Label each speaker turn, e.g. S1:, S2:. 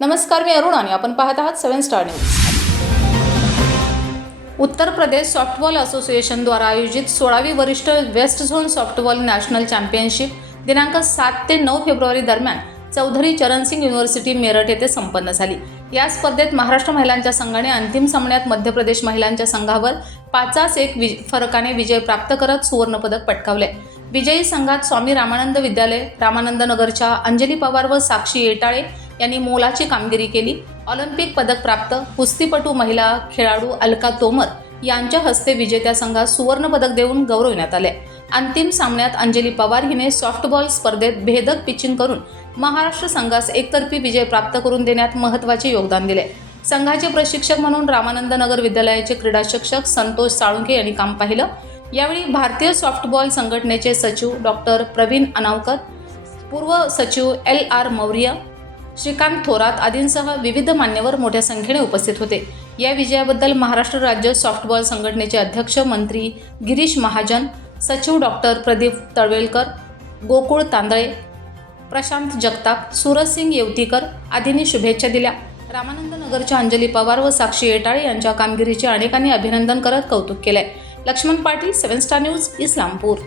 S1: नमस्कार मी अरुण आणि आपण पाहत आहात सेवन star news. Uttar Pradesh softball असोसिएशनद्वारा आयोजित सोळावी वरिष्ठ west zone softball national championship दिनांक सात ते नऊ फेब्रुवारी दरम्यान चौधरी चरणसिंग युनिव्हर्सिटी मेरठ येथे संपन्न झाली. या स्पर्धेत महाराष्ट्र महिलांच्या संघाने अंतिम सामन्यात मध्य प्रदेश महिलांच्या संघावर पाचाच एक विज फरकाने विजय प्राप्त करत सुवर्णपदक पटकावले. विजयी संघात स्वामी रामानंद विद्यालय रामानंद नगरच्या अंजली पवार व साक्षी येटाळे यांनी मोलाची कामगिरी केली. ऑलिम्पिक पदक प्राप्त कुस्तीपटू महिला खेळाडू अलका तोमर यांच्या हस्ते विजेत्या संघात सुवर्णपदक देऊन गौरविण्यात आले. अंतिम सामन्यात अंजली पवार हिने सॉफ्टबॉल स्पर्धेत भेदक पिचिंग करून महाराष्ट्र संघास एकतर्फी विजय प्राप्त करून देण्यात महत्त्वाचे योगदान दिले. संघाचे प्रशिक्षक म्हणून रामानंद नगर विद्यालयाचे क्रीडा शिक्षक संतोष साळुंके यांनी काम पाहिलं. यावेळी भारतीय सॉफ्टबॉल संघटनेचे सचिव डॉक्टर प्रवीण अनावकर पूर्व सचिव एल आर मौर्य श्रीकांत थोरात आदींसह विविध मान्यवर मोठ्या संख्येने उपस्थित होते. या विजयाबद्दल महाराष्ट्र राज्य सॉफ्टबॉल संघटनेचे अध्यक्ष मंत्री गिरीश महाजन सचिव डॉक्टर प्रदीप तळवेलकर गोकुळ तांदळे प्रशांत जगताप सूरजसिंग येवतीकर आदींनी शुभेच्छा दिल्या. रामानंद नगरच्या अंजली पवार व साक्षी येटाळे यांच्या कामगिरीचे अनेकांनी अभिनंदन करत कौतुक केले Laxman Patil seven star news Islampur.